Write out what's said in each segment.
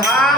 ¡Ah!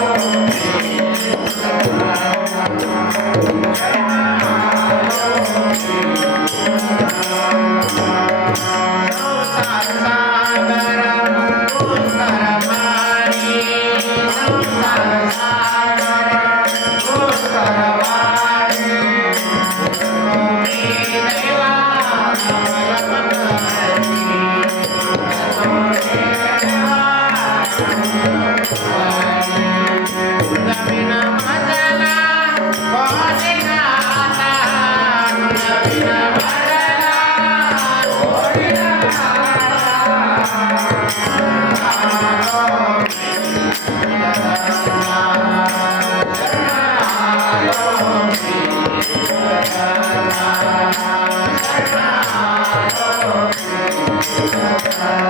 Thank Gracias.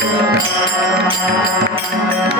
Thank you.